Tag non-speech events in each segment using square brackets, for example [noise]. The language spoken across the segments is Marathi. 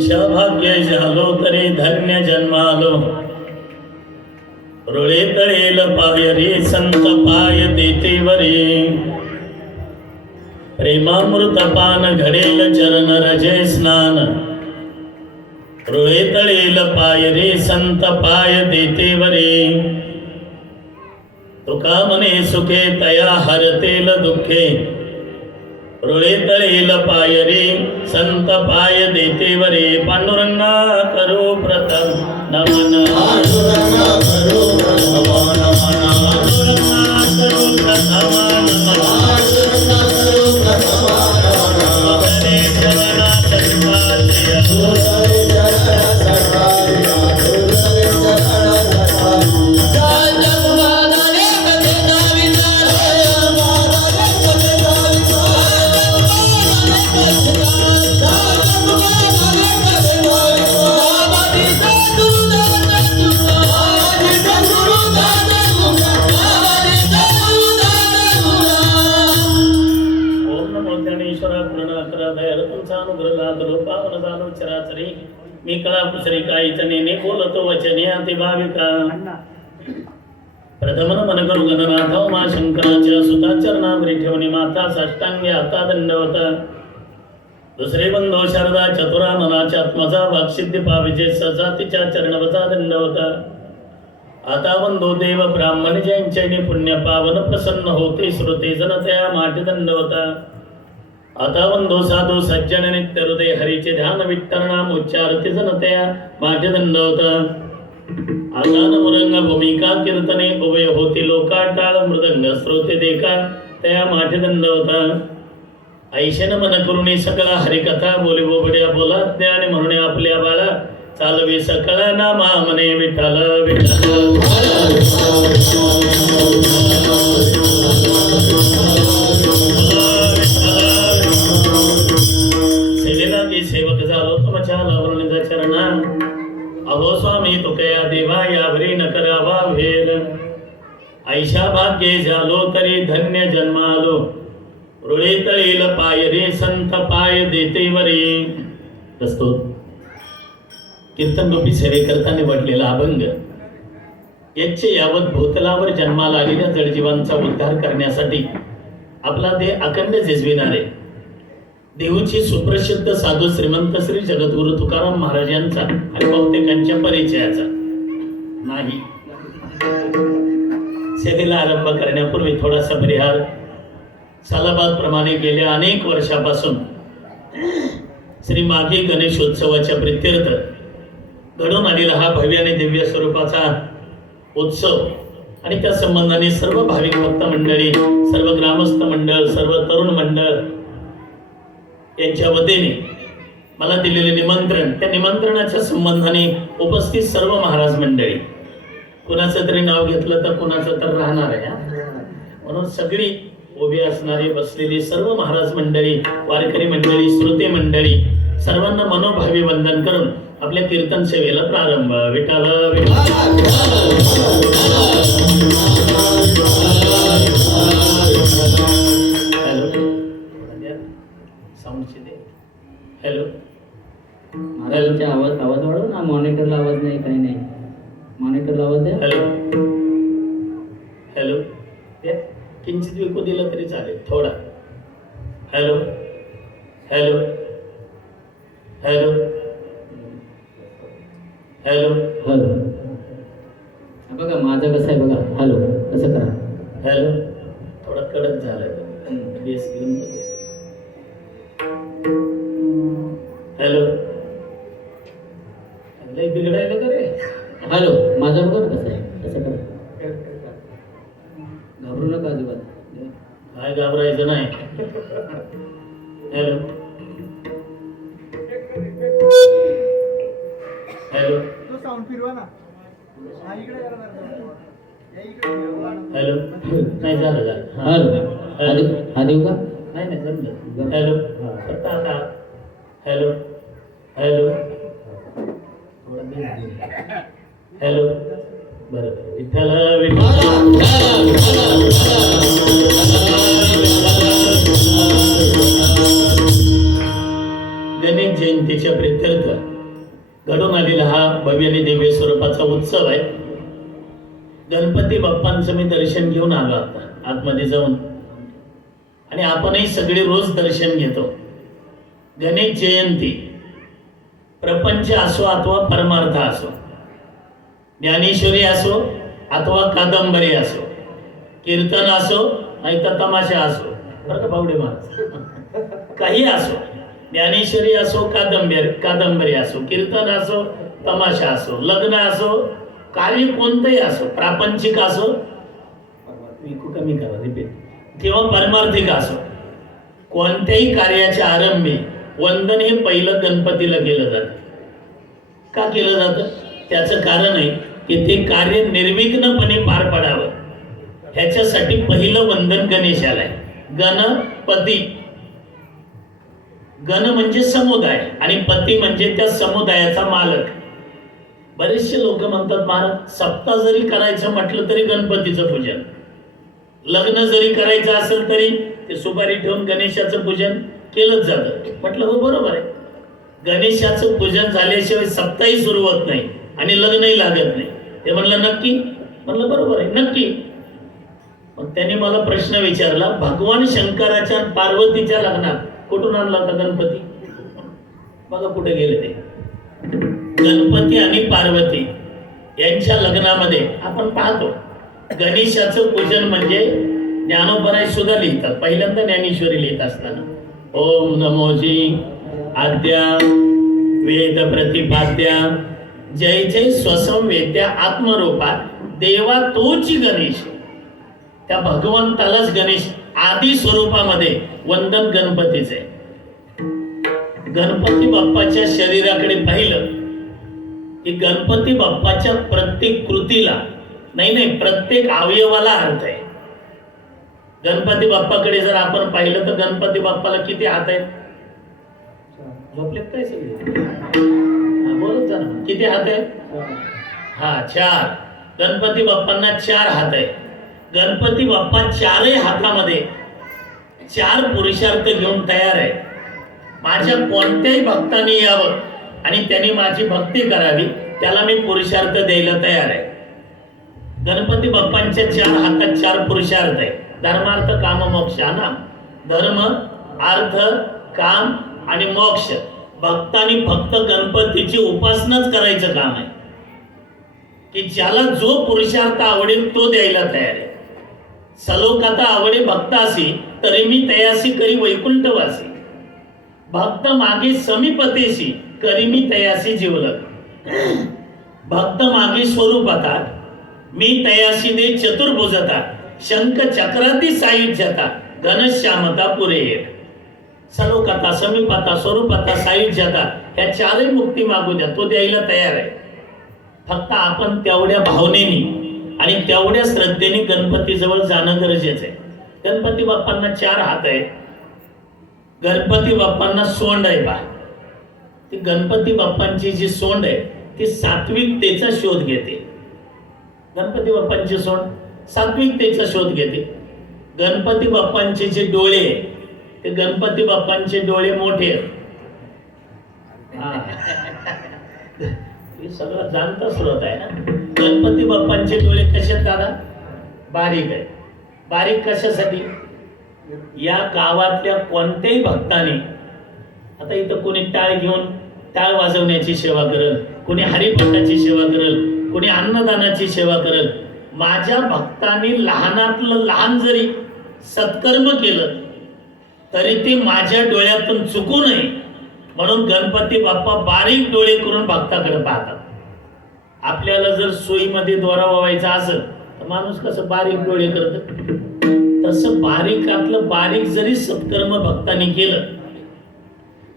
जय भाग्य झालो तरी धन्य जन्मालो रुळे तळेल पाय रे संत पाय देते वरे प्रेमामृत पान घडेल चरण रजे स्नान रुळे तळेल पाय रे संत पाय देते वरे. तुका म्हणे सुखे तया हरतेल दुःखे. रुळे तळेल पाय रे संत पाय देते वरे. पांडुरंगा करो प्रथम नमन. मी कळा कुसरी काही नेने बोलतो वचने अति भाविका प्रथम नमन करू गणनाथ मा शंकराच्या सुता चरणावरी ठेवणे माता साष्टांगे आता दंडवत दुसरे बंधो शारदा चतुराननाच्या आत्मजा वाक्सिद्धी पाविजे सजातीच्या चरणवजा दंडवत. आता वंदो देव ब्राह्मण जैनचैनी पुण्य पावन प्रसन्न होते श्रुते जनतया माटी दंडवता. आता वंदो साधू सज्जन नित्य हृदय हरीचे ध्यान विठ्ठलनाम उच्चारती जनतया माटी दंडवता आता नमरंग भूमिका कीर्तने उभय होती लोकाटाळ मृदंग श्रोते देखा तया माटी दंडवता ऐशन मन करुणी सकळा हरिकथा बोली बोबड्या बोला ज्ञान म्हणून आपल्या बाळा चालवी सकळ नामा मने विठ्ठल विठ्ठल। भाग्ये झालो तरी धन्य जन्मालो. रुळे तळील पाय रे संत पाय देते वरे. असतो कीर्तन रूपी सेवे करता निवडलेला अभंग. याचे यावत भूतलावर जन्माला आलेल्या जडजीवांचा उद्धार करण्यासाठी आपला देह अखंड झिजविणारे. देहूची सुप्रसिद्ध साधू श्रीमंत श्री जगद्गुरु तुकाराम महाराज यांचा आणि बहुतेकांच्या परिचयाचा. नाही. सेवेला आरंभ करण्यापूर्वी थोडासा परिहार. सालाबादप्रमाणे गेल्या अनेक वर्षापासून श्री माघी गणेशोत्सवाच्या प्रित्यर्थ घडून आलेला हा भव्य आणि दिव्य स्वरूपाचा उत्सव आणि त्या संबंधाने सर्व भाविक भक्त मंडळी सर्व ग्रामस्थ मंडळ सर्व तरुण मंडळ यांच्या वतीने मला दिलेले निमंत्रण. त्या निमंत्रणाच्या संबंधाने उपस्थित सर्व महाराज मंडळी. कुणाचं तरी नाव घेतलं तर कुणाचं तर राहणार आहे म्हणून सगळी उभी असणारी बसलेली सर्व महाराज मंडळी वारकरी मंडळी श्रोते मंडळी सर्वांना मनोभावी वंदन करून आपल्या कीर्तन सेवेला प्रारंभ. विठाल हॅलो. हॅलो. महाराजांचे आवाज आवाज वाढव ना मॉनिटरला आवाज नाही काही नाही. मॉनिटरला आवाज द्या. हॅलो. हॅलो. किंचित विकू दिलं तरी चालेल थोडा. Hello. Hello. Hello. Hello. Hello. Sound फिरवा ना. हा इकडे जरा जरा. या इकडे फिरवा ना. हॅलो. नाही झालं झालं. हा. हॅलो. हा देऊ हा देऊ का नाही नाही जमलं हॅलो. फक्त आता. हॅलो. हॅलो. हॅलो. बरं. बरं विठ्ठल विठ्ठल. उत्सव आहे. गणपती बाप्पांचं मी दर्शन घेऊन आलो आता आतमध्ये जाऊन. आणि आपणही सगळे रोज दर्शन घेतो. गणेश जयंती. प्रपंच असो अथवा परमार्थ असो. ज्ञानेश्वरी असो अथवा कादंबरी असो. कीर्तन असो नाही तर तमाशा असो. बरं का बावडे महाराज [laughs] काही असो. ज्ञानेश्वरी असो कादंबरी कादंबरी असो. कीर्तन असो तमाशा असो लग्न असो कार्य कोणतंही असो प्रापंचिक असो कमी करा रिपीट. किंवा परमार्थिक असो कोणत्याही कार्याच्या आरंभी वंदन हे पहिलं गणपतीला केलं जातं. का केलं जातं? त्याचं कारण आहे की ते कार्य निर्विघ्नपणे पार पडावं. ह्याच्यासाठी पहिलं वंदन गणेशाला आहे. गणपती. गण म्हणजे समुदाय आणि पती म्हणजे त्या समुदायाचा मालक. बरेचसे लोक म्हणतात महाराज सप्ताह जरी करायचं म्हटलं तरी गणपतीचं पूजन. लग्न जरी करायचं असेल तरी ते सुपारी ठेवून गणेशाचं पूजन केलंच जातं. म्हटलं हो बरोबर आहे. गणेशाचं पूजन झाल्याशिवाय सप्ताही सुरू होत नाही आणि लग्नही लागत नाही. ते म्हणलं नक्की? म्हणलं बरोबर आहे नक्की. मग त्यांनी मला प्रश्न विचारला भगवान शंकराच्या पार्वतीच्या लग्नात कुठून आणला होता गणपती? बघा कुठे गेले ते. गणपती आणि पार्वती यांच्या लग्नामध्ये आपण पाहतो. गणेशाचं पूजन म्हणजे ज्ञानोपराय सुद्धा लिहितात. पहिल्यांदा ज्ञानेश्वरी लिहित असताना. ओम नमोजी आद्या वेद प्रतिपाद्या. जय जय स्वसम वेद्या आत्मरूपा देवा तोच गणेश. त्या भगवंतालाच गणेश आदी स्वरूपामध्ये वंदन गणपतीचे गणपती बाप्पाच्या शरीराकडे पाहिलं की गणपती बाप्पाच्या प्रत्येक कृतीला नाही नाही प्रत्येक अवयवाला अर्थ आहे. गणपती बाप्पाकडे जर आपण पाहिलं तर गणपती बाप्पाला किती हात आहेत? झोपलेत काय सगळे? हा, बोलत जा ना. किती हात आहेत? हा चार. गणपती बाप्पांना चार हात आहे गणपती बाप्पा चारही हातामध्ये चार पुरुषार्थ घेऊन तयार आहे माझ्या कोणत्याही भक्ताने यावं आणि त्यांनी माझी भक्ती करावी. त्याला मी पुरुषार्थ द्यायला तयार आहे. गणपती बाप्पांच्या चार हातात चार पुरुषार्थ आहे. धर्मार्थ काम मोक्ष ना? धर्म अर्थ काम आणि मोक्ष. भक्तांनी फक्त गणपतीची उपासनाच करायचं काम आहे. की ज्याला जो पुरुषार्थ आवडेल तो द्यायला तयार आहे. सलोकाता आवडे भक्तासी तरी मी तयासी करी वैकुंठवासी. भक्त मागे समीपतेशी करी मी तयासी जीवलग. भक्त मागे स्वरूपाता मी तयासीने चतुर्भुजता शंख चक्राती सायुज्यता घनश्यामता पुरे सलोकता समीपता स्वरूपता सायुज्यता ह्या चारही मुक्ती मागू द्या. तो द्यायला तयार आहे. फक्त आपण तेवढ्या भावनेनी आणि तेवढ्या श्रद्धेने गणपतीजवळ जाणं गरजेचं आहे. गणपती बाप्पांना चार हात आहेत. गणपती बाप्पांना सोंड आहे बा ती गणपती बाप्पांची जी सोंड आहे ती सात्विकतेचा शोध घेते. गणपती बाप्पांची सोंड सात्विकतेचा शोध घेते. गणपती बाप्पांचे जे डोळे आहे, ते गणपती बाप्पांचे डोळे मोठे हा. हे सगळं जाणता स्रोत आहे ना. गणपती बाप्पांचे डोळे कसे दादा? बारीक आहे बारीक कशासाठी? या गावातल्या कोणत्याही भक्ताने आता इथं कोणी टाळ घेऊन टाळ वाजवण्याची सेवा करल कोणी हरिभटाची सेवा करल कोणी अन्नदानाची सेवा करल माझ्या भक्तांनी लहानातलं लहान जरी सत्कर्म केलं तरी ते माझ्या डोळ्यातून चुकू नये. म्हणून गणपती बाप्पा बारीक डोळे करून भक्ताकडे पाहतात. आपल्याला जर सोयीमध्ये दोरा व्हायचा असेल तर माणूस कसं बारीक डोळे करत? तसं बारीकातलं बारीक जरी सत्कर्म भक्तांनी केलं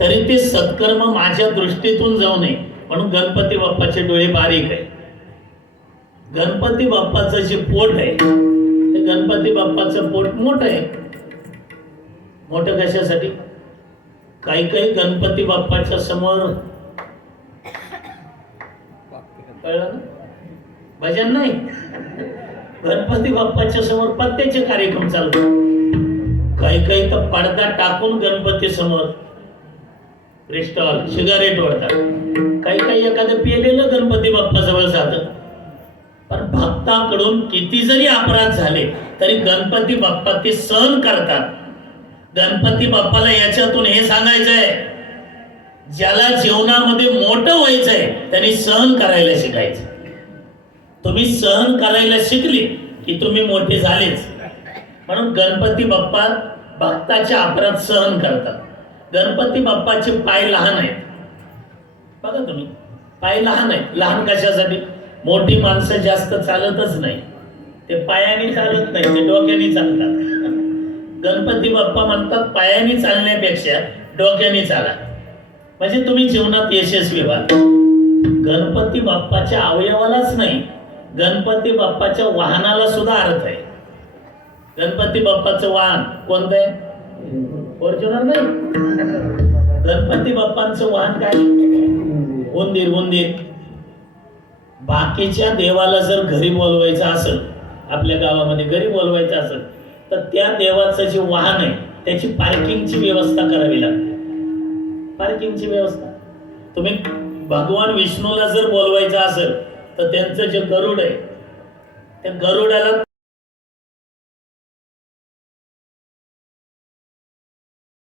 तरी ते सत्कर्म माझ्या दृष्टीतून जाऊ नये. म्हणून गणपती बाप्पाचे डोळे बारीक आहे गणपती बाप्पाचं जे पोट आहे ते गणपती बाप्पाचं पोट मोठं आहे. मोठं कशासाठी? काही काही गणपती बाप्पाच्या समोर कळलं ना? भजन नाही. गणपती बाप्पाच्या समोर पत्त्याचे कार्यक्रम चालतो काही काही तर पडदा टाकून गणपती समोर क्रिस्टॉल सिगारेट ओढतात. काही काही एखादं पिलेलं गणपती बाप्पा जवळ जातं. पण भक्ताकडून किती जरी अपराध झाले तरी गणपती बाप्पा ते सहन करतात. गणपती बाप्पाला याच्यातून हे सांगायचंय ज्याला जीवनामध्ये मोठं व्हायचंय त्यांनी सहन करायला शिकायचं. तुम्ही सहन करायला शिकली की तुम्ही मोठे झालेच. म्हणून गणपती बाप्पा भक्ताचे अपराध सहन करतात. गणपती बाप्पाचे पाय लहान आहेत. बघा तुम्ही पाय लहान आहेत. लहान कशासाठी? मोठी माणसं जास्त चालतच नाही. ते पायाने चालत नाही ते डोक्याने चालतात. [laughs] गणपती बाप्पा म्हणतात पायाने चालण्यापेक्षा डोक्याने चाला. म्हणजे तुम्ही जीवनात यशस्वी व्हाल गणपती बाप्पाच्या अवयवालाच नाही गणपती बाप्पाच्या वाहनाला सुद्धा अर्थ आहे. गणपती बाप्पाचं वाहन कोणतं आहे? फॉर्च्युनर नाही. गणपती बाप्पांचं वाहन काय? उंदीर उंदीर. बाकीच्या देवाला जर घरी बोलवायचं असेल आपल्या गावामध्ये घरी बोलवायचं असेल तर त्या देवाचं जे वाहन आहे त्याची पार्किंगची व्यवस्था करावी लागते. पार्किंगची व्यवस्था. तुम्ही भगवान विष्णूला जर बोलवायचं असेल तर त्यांचं जे गरुड आहे त्या गरुडाला